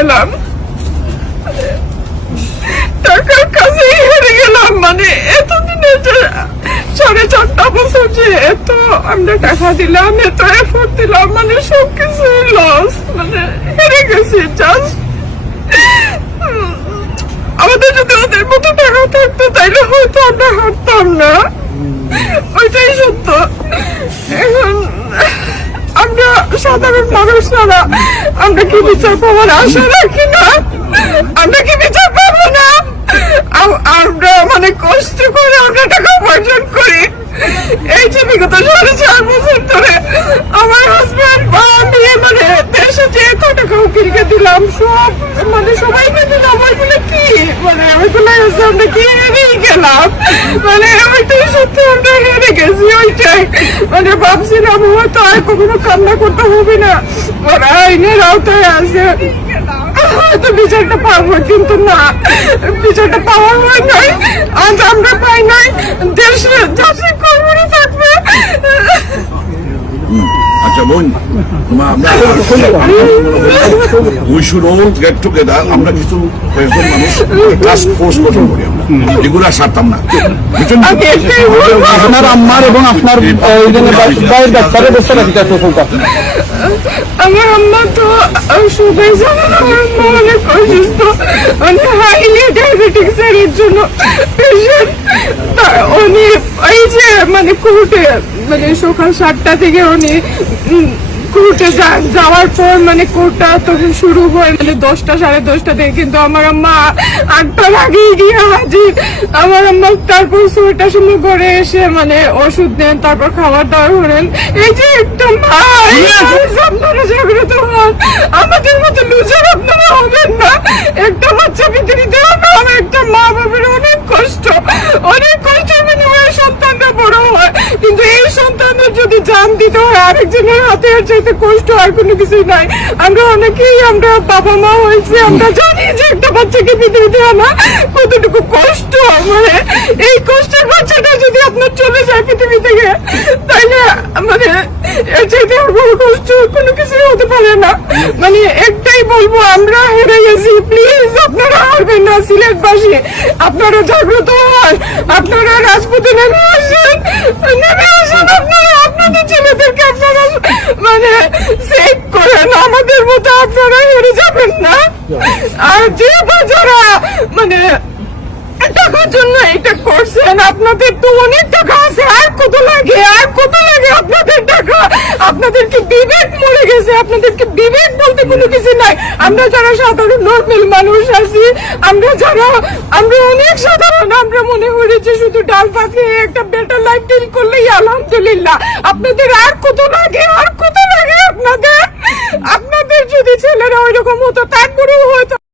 গেলাম। টাকার কাছেই হেরে গেলাম মানে এতদিনের যে সাড়ে চারটা বছর যে এত আমরা টাকা দিলাম এত এফোর্ট দিলাম মানে সবকিছু লস মানে হেরে গেছি জাস্ট আমাদের যদি ওদের মতো টাকা থাকতো তাইলে হয়তো আমরা হারতাম না। ওইটাই সত্য। সাধারণ মানুষ ছাড়া আমরা কি বিচার পাওয়ার আশা রাখি না আমরা কি বিচার পাবো না আম- আমরা মানে কষ্ট করে আমরা টাকা উপার্জন করি এই যে বিগত সাড়ে চার বছর ধরে আমার হাজব্যান্ড বা আমি মানে দেশে যে এত টাকা সব মানে সবাইকে দিলাম ওইগুলো কি মানে ওইগুলো হচ্ছে আমরা কি হেরেই গেলাম। মানে ওইটাই সত্যি আমরা হেরে গেছি, ওইটাই। মানে ভাবছিলাম হয়তো আর কখনো কান্না করতে হবে না। ওরা আইনের আওতায় আছে। হয়তো বিচারটা পাবো কিন্তু না। বিচারটা পাওয়া হয় নাই। আজ আমরা পাই নাই। দেশে মা- আমরা we should all get together আমরা কিছু কয়েকজন মানুষ টাস্ক ফোর্স গঠন করি আমরা। এগুলো সারতাম না। আপনার আম্মার এবং আপনার এই ডাক্তারের চার প্রসঙ্গটা আমার আম্মা তো সবাই জানে না, আমার আম্মা অনেক অসুস্থ। হাইলি ডায়াবেটিক্স এর জন্য পেশেন্ট উনি এই যে মানে মানে সকাল সাতটা থেকে উনি যাওয়ার পর মানে কোর্টটা তখন শুরু হয় মানে দশটা, সাড়ে দশটা থেকে, কিন্তু আমার আম্মা আটটার আগেই গিয়ে হাজির। আমার আম্মা তারপর ছয়টার সময় ঘরে এসে মানে ওষুধ দেন, তারপর খাবার দাবার করেন। এই যে একটা মা এই যে আপনারা জাগ্রত হন আমাদের মতো লুজার আপনারা হবেন না একটা বাচ্চা পৃথিবীতে হবে আমার একটা মা বাবার অনেক কষ্ট অনেক কষ্টের বিনিময়ে সন্তানরা বড় হয় কিন্তু এই সন্তানের দিতে হয় আরেকজনের হাতে আর চাইতে কষ্ট আর কোনো কিছুই নাই। আমরা অনেকেই, আমরা বাবা মা হয়েছে, আমরা জানি যে একটা বাচ্চাকে পৃথিবীতে আনা কতটুকু কষ্ট মানে এই কষ্টের বাচ্চাটা যদি আপনার চলে যায় পৃথিবী থেকে তাইলে মানে এর চাইতে আর বড় কষ্ট কোনো কিছুই হতে পারে না। মানে একটাই বলব, আমরা হেরে গেছি। প্লিজ আপনারা হারবেন না, সিলেটবাসী। আপনারা জাগ্রত হন, আপনারা রাজপথে নেমে আসেন। আসেন আপনারা আপনাদের ছেলেদেরকে আপনারা মানে সেভ করেন আমাদের মতো আপনারা হেরে যাবেন না। আর যে বা যারা মানে টাকার জন্য এটা করছেন, আপনাদের তো অনেক টাকা আছে। আর কত লাগে? আর কত লাগে আপনাদের টাকা? আপনাদেরকে বিবেক মরে গেছে। আপনাদেরকে বিবেক বলতে কোনো কিছু নাই। আমরা যারা সাধারণ নর্মাল মানুষ আছি, আমরা যারা, আমরা অনেক সাধারণ। আমরা মনে করি শুধু ডাল ভাত একটা বেটার লাইফ তৈরি করলেই আলহামদুলিল্লাহ। আপনাদের আর কত লাগে? আর কত আপনাদের যদি ছেলেরা ওই রকম হতো তারপরেও হয়তো